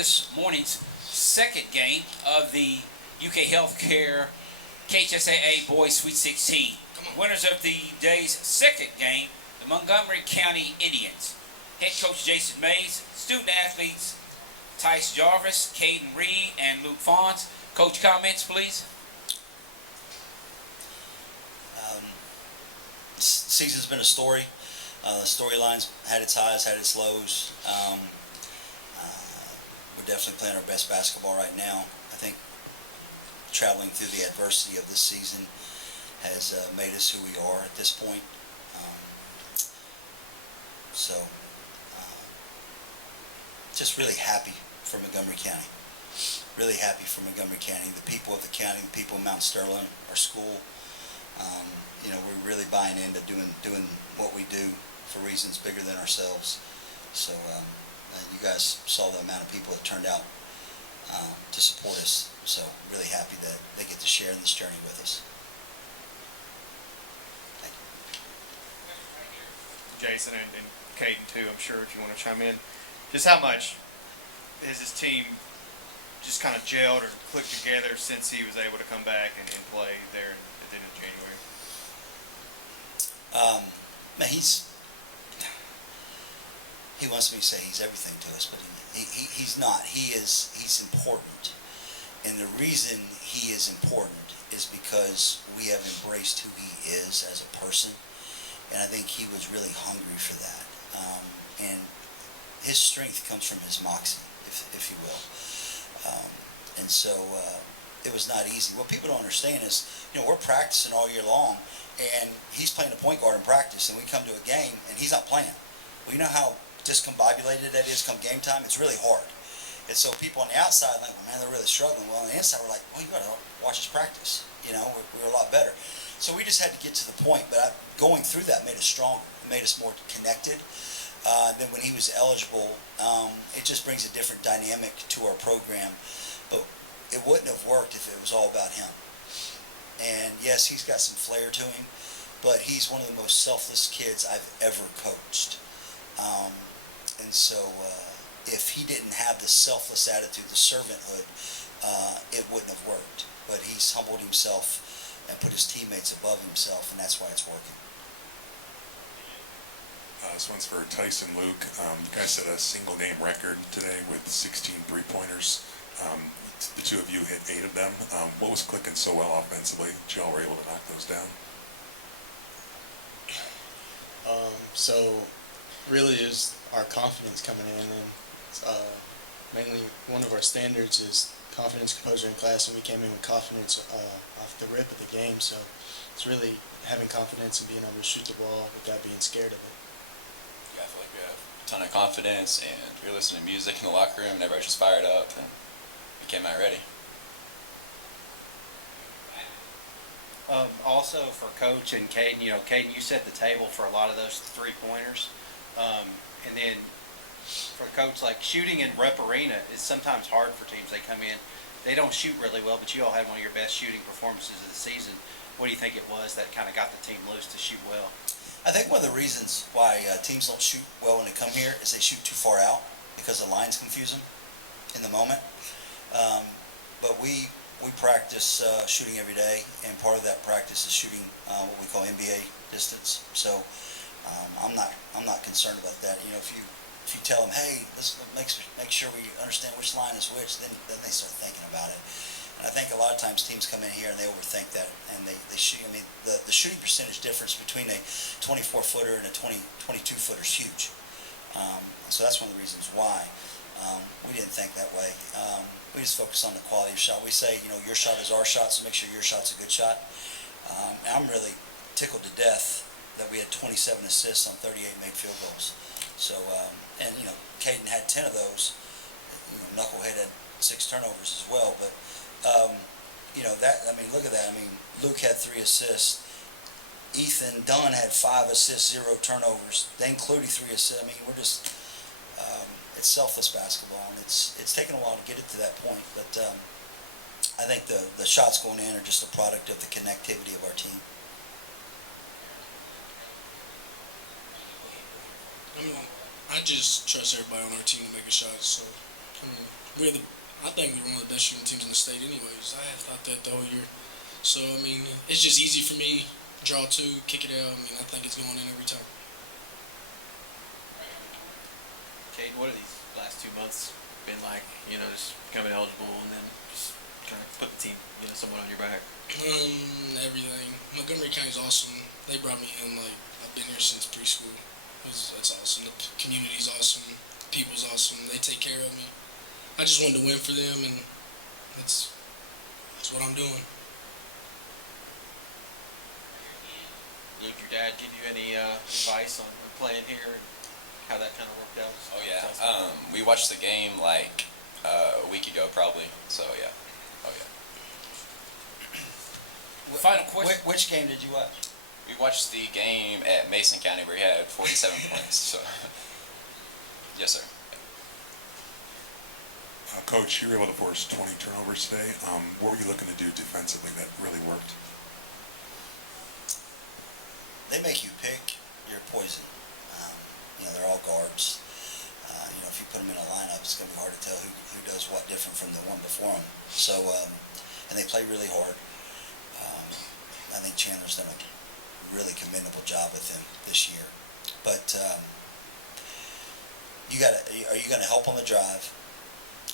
this morning's second game of the UK Healthcare KHSAA Boys Sweet 16. Winners of the day's second game, the Montgomery County Indians. Head coach Jason Mays, student athletes Tice Jarvis, Caden Reed, and Luke Fawns. Coach, comments, please. Season's been a story. The storyline's had its highs, had its lows. We're definitely playing our best basketball right now. I think traveling through the adversity of this season has made us who we are at this point. Just really happy for Montgomery County. Really happy for Montgomery County. The people of the county, the people of Mount Sterling, our school. We're really buying into doing what we do for reasons bigger than ourselves. So you guys saw the amount of people that turned out to support us. So really happy that they get to share in this journey with us. Thank you. Jason and Caden too, I'm sure, if you want to chime in. Just how much has this team just kind of gelled or clicked together since he was able to come back and play there at the end of January? He wants me to say he's everything to us, but he's not. He's important. And the reason he is important is because we have embraced who he is as a person. And I think he was really hungry for that. And his strength comes from his moxie, if you will. It was not easy. What people don't understand is, we're practicing all year long, and he's playing a point guard in practice, and we come to a game, and he's not playing. Well, you know how discombobulated that is come game time? It's really hard. And so people on the outside are like, well, man, they're really struggling. Well, on the inside, we're like, well, you got to watch us practice. We're a lot better. So we just had to get to the point, but going through that made us stronger, made us more connected. Then when he was eligible, it just brings a different dynamic to our program. But it wouldn't have worked if it was all about him. And yes, he's got some flair to him, but he's one of the most selfless kids I've ever coached. If he didn't have the selfless attitude, the servanthood, it wouldn't have worked. But he's humbled himself and put his teammates above himself, and that's why it's working. This one's for Tice and Luke. You guys set a single-game record today with 16 three-pointers. The two of you hit 8 of them. What was clicking so well offensively that y'all were able to knock those down? So really is our confidence coming in, and mainly one of our standards is confidence, composure, and class, and we came in with confidence off the rip of the game. So it's really having confidence and being able to shoot the ball without being scared of it. Yeah, I feel like we have a ton of confidence, and we were listening to music in the locker room, and everybody was just fired up, and we came out ready. Also for Coach and Caden, Caden, you set the table for a lot of those three-pointers. And then for Coach, like shooting in Rep Arena is sometimes hard for teams. They come in, they don't shoot really well, but you all had one of your best shooting performances of the season. What do you think it was that kind of got the team loose to shoot well? I think one of the reasons why teams don't shoot well when they come here is they shoot too far out because the lines confuse them in the moment. But we practice shooting every day, and part of that practice is shooting what we call NBA distance. So I'm not concerned about that. If you tell them, hey, let's make sure we understand which line is which, then they start thinking about it. And I think a lot of times teams come in here and they overthink that, and they shoot. I mean, the shooting percentage difference between a 24-footer and a 22-footer is huge. So that's one of the reasons why we didn't think that way. We just focus on the quality of shot. We say, your shot is our shot, so make sure your shot's a good shot. And I'm really tickled to death that we had 27 assists on 38 made field goals. So, Caden had 10 of those. Knucklehead had 6 turnovers as well. But, look at that. Luke had 3 assists. Ethan Dunn had 5 assists, 0 turnovers. They included 3 assists. We're just, it's selfless basketball, and it's taken a while to get it to that point. But I think the shots going in are just a product of the connectivity of our team. I just trust everybody on our team to make a shot. So, I think we're one of the best shooting teams in the state anyways. I have thought that the whole year. So, I mean, it's just easy for me. Draw two, kick it out. I mean, I think it's going in every time. Kate, what have these last 2 months been like? You know, just becoming eligible and then just trying to put the team, you know, somewhat on your back. Everything. Montgomery County's awesome. They brought me in, like, I've been here since preschool. That's awesome. The community's awesome. The people's awesome. They take care of me. I just wanted to win for them, and that's what I'm doing. Luke, your dad give you any advice on playing here and how that kind of worked out? Oh yeah, we watched the game like a week ago probably. So yeah, oh yeah. Final question. Which game did you watch? We watched the game at Mason County where he had 47 points. So yes, sir. Coach, you were able to force 20 turnovers today. What were you looking to do defensively that really worked? They make you pick your poison. You know, they're all guards. You know, if you put them in a lineup, it's going to be hard to tell who does what different from the one before them. So, and they play really hard. I think Chandler's done a really commendable job with him this year. But are you going to help on the drive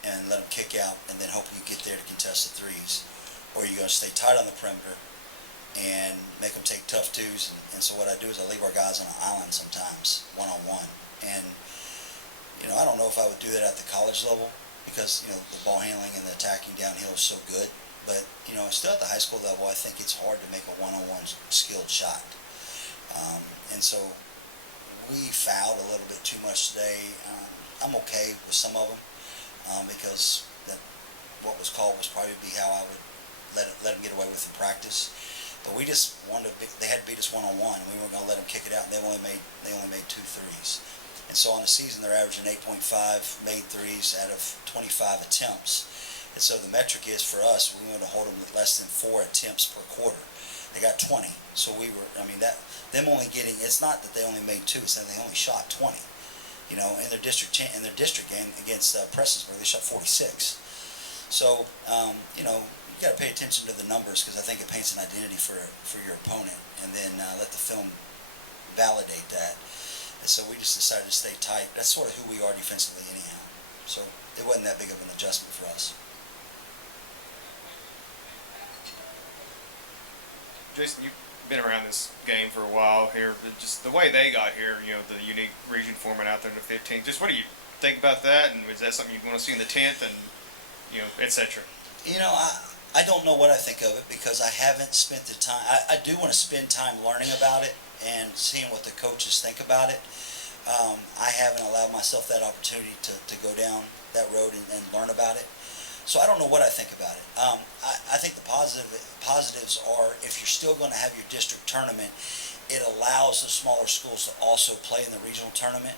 and let them kick out and then hope you get there to contest the threes? Or are you going to stay tight on the perimeter and make them take tough twos? And so what I do is I leave our guys on an island sometimes, one-on-one. And, you know, I don't know if I would do that at the college level because, you know, the ball handling and the attacking downhill is so good. But, you know, still at the high school level, I think it's hard to make a one-on-one skilled shot. And so we fouled a little bit too much today. I'm okay with some of them because what was called was probably be how I would let them get away with in practice. But we just wanted they had to beat us one-on-one, and we weren't going to let them kick it out. And they only made 2 threes. And so on the season, they're averaging 8.5 made threes out of 25 attempts. And so the metric is for us, we want to hold them with less than 4 attempts per quarter. They got 20. So we were, I mean, them only getting, it's not that they only made 2, it's that they only shot 20. You know, in their district game against Prestonsburg, they shot 46. So, you know, you got to pay attention to the numbers because I think it paints an identity for your opponent, and then let the film validate that. And so we just decided to stay tight. That's sort of who we are defensively anyhow. So it wasn't that big of an adjustment for us. Jason, you've been around this game for a while here. Just the way they got here, you know, the unique region format out there in the 15. Just what do you think about that? And is that something you want to see in the 10th and, you know, et cetera? You know, I don't know what I think of it because I haven't spent the time. I do want to spend time learning about it and seeing what the coaches think about it. I haven't allowed myself that opportunity to go down that road and learn about it. So I don't know what I think about it. I think the positives are if you're still going to have your district tournament, it allows the smaller schools to also play in the regional tournament.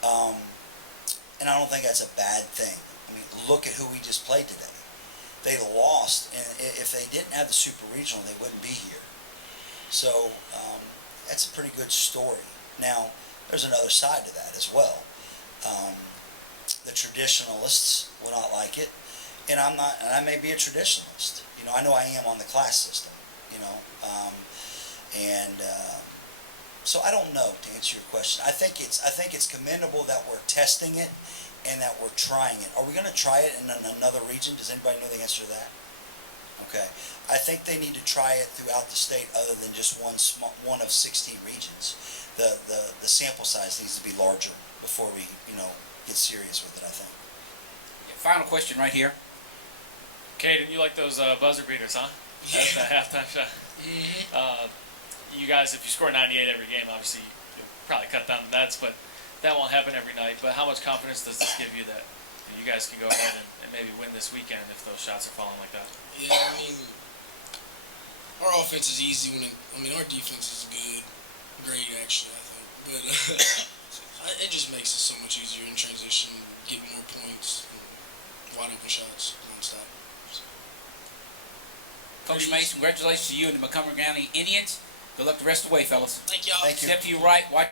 And I don't think that's a bad thing. I mean, look at who we just played today. They lost, and if they didn't have the super regional, they wouldn't be here. So that's a pretty good story. Now, there's another side to that as well. The traditionalists will not like it. And I'm not, and I may be a traditionalist. You know, I know I am on the class system. You know, so I don't know to answer your question. I think it's commendable that we're testing it and that we're trying it. Are we going to try it in another region? Does anybody know the answer to that? Okay, I think they need to try it throughout the state, other than just one of 16 regions. The sample size needs to be larger before we get serious with it. I think. Final question right here. Caden, you like those buzzer beaters, huh? That's the halftime shot. Mm-hmm. You guys, if you score 98 every game, obviously you'll probably cut down the nets, but that won't happen every night. But how much confidence does this give you that you guys can go ahead and maybe win this weekend if those shots are falling like that? Yeah, I mean, our offense is easy our defense is great actually, I think. But it just makes it so much easier in transition, get more points, and wide open shots nonstop. Coach Mason, congratulations to you and the Montgomery County Indians. Good luck the rest of the way, fellas. Thank y'all. Thank you. Step to your right. Watch